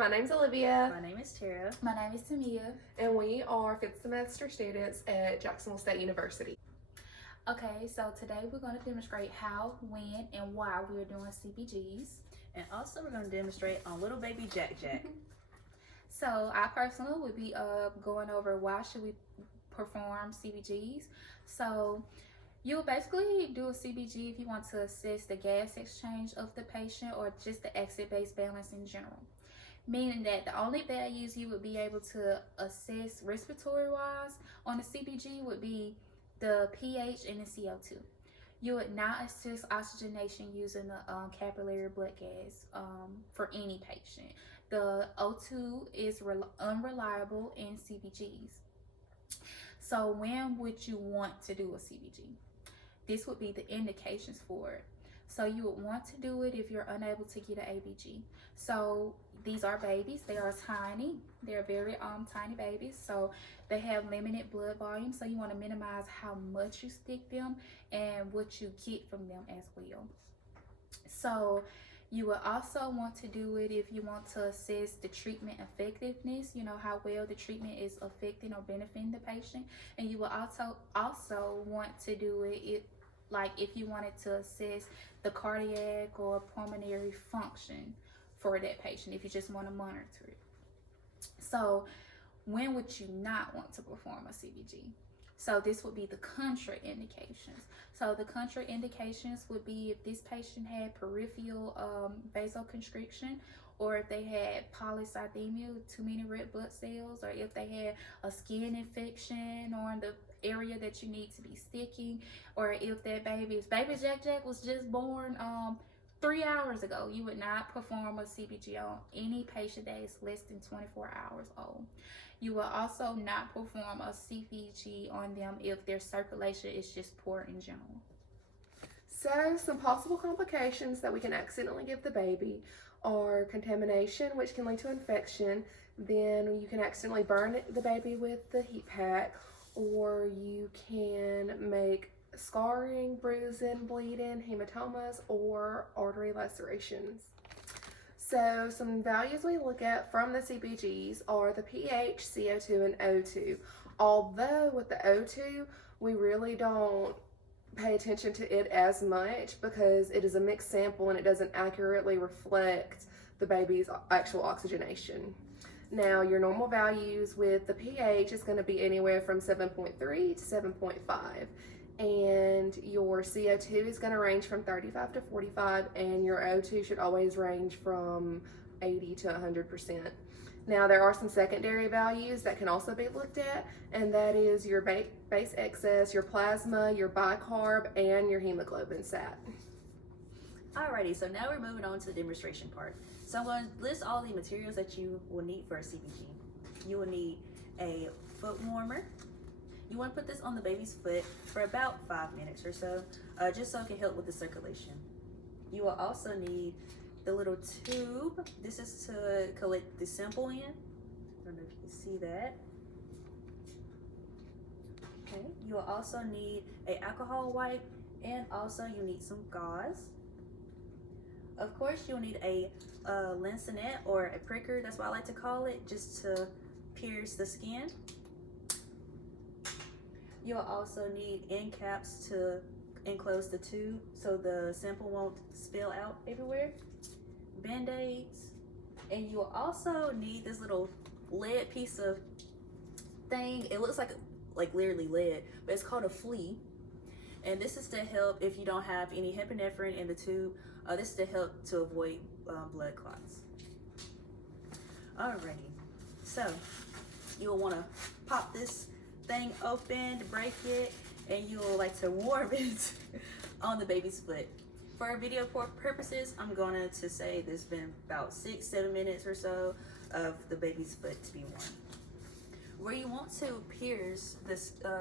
My name's Olivia. My name is Terrah. My name is Tameia. And we are 5th semester students at Jacksonville State University. Okay, so today we're going to demonstrate how, when, and why we're doing CBGs. And also we're going to demonstrate on little baby Jack Jack. So I personally would be going over why should we perform CBGs. So you'll basically do a CBG if you want to assess the gas exchange of the patient or just the exit-based balance in general. Meaning that the only values you would be able to assess respiratory-wise on the CBG would be the pH and the CO2. You would not assess oxygenation using the capillary blood gas for any patient. The O2 is unreliable in CBGs. So when would you want to do a CBG? This would be the indications for it. So you would want to do it if you're unable to get an ABG. So these are babies. They are tiny. They're very tiny babies. So they have limited blood volume. So you want to minimize how much you stick them and what you get from them as well. So you would also want to do it if you want to assess the treatment effectiveness, you know, how well the treatment is affecting or benefiting the patient. And you will also want to do it if you wanted to assess the cardiac or pulmonary function for that patient, if you just want to monitor it. So when would you not want to perform a CBG? So this would be the contraindications. So the contraindications would be if this patient had peripheral vasoconstriction, or if they had polycythemia, too many red blood cells, or if they had a skin infection or in the area that you need to be sticking, or if that baby Jack Jack was just born 3 hours ago, you would not perform a CBG on any patient that is less than 24 hours old. You will also not perform a CBG on them if their circulation is just poor in general. So some possible complications that we can accidentally give the baby are contamination, which can lead to infection. Then you can accidentally burn the baby with the heat pack, or you can make scarring, bruising, bleeding, hematomas, or artery lacerations. So some values we look at from the CBGs are the pH, CO2, and O2. Although with the O2, we really don't pay attention to it as much because it is a mixed sample and it doesn't accurately reflect the baby's actual oxygenation. Now, your normal values with the pH is going to be anywhere from 7.3 to 7.5. And your CO2 is going to range from 35 to 45, and your O2 should always range from 80 to 100%. Now, there are some secondary values that can also be looked at, and that is your base excess, your plasma, your bicarb, and your hemoglobin sat. Alrighty, so now we're moving on to the demonstration part. So I'm going to list all the materials that you will need for a CBG. You will need a foot warmer. You want to put this on the baby's foot for about 5 minutes or so, just so it can help with the circulation. You will also need the little tube. This is to collect the sample in. I don't know if you can see that. Okay. You will also need an alcohol wipe, and also you need some gauze. Of course, you'll need a lancenet or a pricker. That's what I like to call it, just to pierce the skin. You'll also need end caps to enclose the tube so the sample won't spill out everywhere. Band-aids, and you'll also need this little lead piece of thing. It looks like literally lead, but it's called a flea. And this is to help if you don't have any epinephrine in the tube. This is to help to avoid blood clots. Alrighty, so you'll want to pop this thing open to break it, and you'll like to warm it on the baby's foot. For video purposes, I'm going to say there's been about 6-7 minutes or so of the baby's foot to be warm. Where you want to pierce the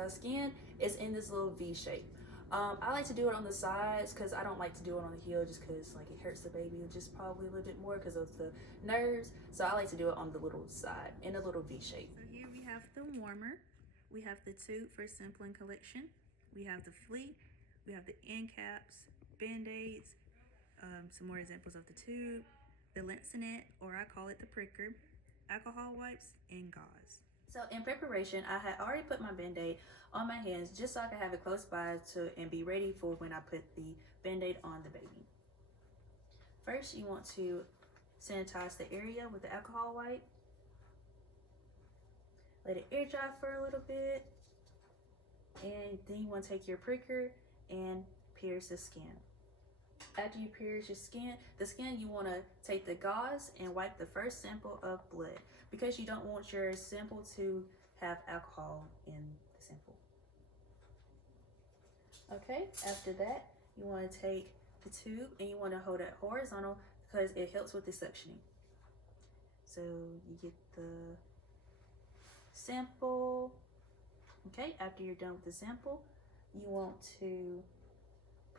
skin is in this little V shape. I like to do it on the sides because I don't like to do it on the heel just because it hurts the baby just probably a little bit more because of the nerves. So I like to do it on the little side in a little V shape. So here we have the warmer. We have the tube for sampling collection. We have the flea. We have the end caps, band-aids, some more examples of the tube. the linseed, or I call it the pricker, alcohol wipes, and gauze. So in preparation, I had already put my Band-Aid on my hands just so I could have it close by and be ready for when I put the Band-Aid on the baby. First, you want to sanitize the area with the alcohol wipe. Let it air dry for a little bit. And then you want to take your pricker and pierce the skin. After you pierce the skin, you want to take the gauze and wipe the first sample of blood because you don't want your sample to have alcohol in the sample. Okay, after that, you want to take the tube and you want to hold it horizontal because it helps with the suctioning. So you get the sample. Okay, after you're done with the sample, you want to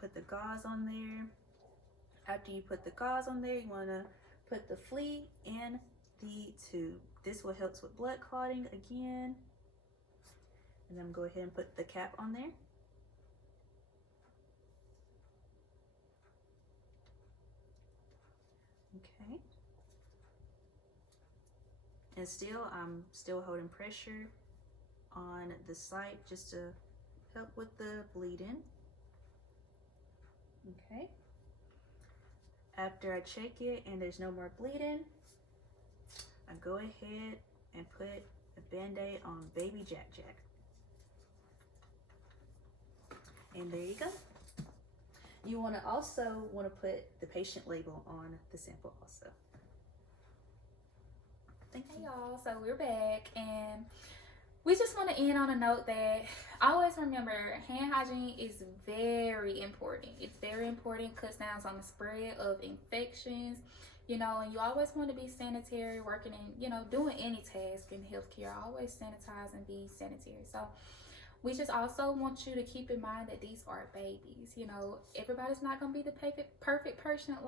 put the gauze on there. After you put the gauze on there, you want to put the flea in the tube. This will help with blood clotting again. And then go ahead and put the cap on there. Okay. And I'm still holding pressure on the site just to help with the bleeding. Okay. After I check it and there's no more bleeding, I go ahead and put a Band-Aid on baby Jack. And there you go. You also want to put the patient label on the sample also. Thank you. Hey y'all, so we're back and we just want to end on a note that always remember hand hygiene is very important. It's very important, cuts down on the spread of infections, you know, and you always want to be sanitary, working in, you know, doing any task in healthcare. Always sanitize and be sanitary. So we just also want you to keep in mind that these are babies. You know, everybody's not going to be the perfect person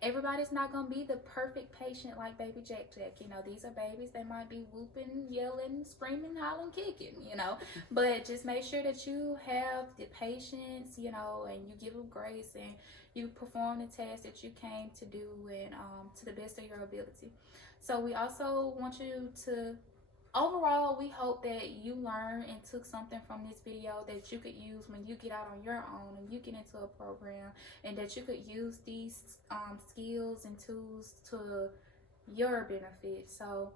everybody's not going to be the perfect patient like baby Jack. You know, these are babies. They might be whooping, yelling, screaming, hollering, kicking, you know. But just make sure that you have the patience, you know, and you give them grace and you perform the task that you came to do and to the best of your ability. So we also want you to, overall, we hope that you learned and took something from this video that you could use when you get out on your own and you get into a program, and that you could use these skills and tools to your benefit. So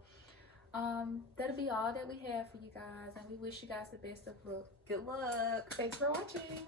that'll be all that we have for you guys, and we wish you guys the best of luck. Good luck. Thanks for watching.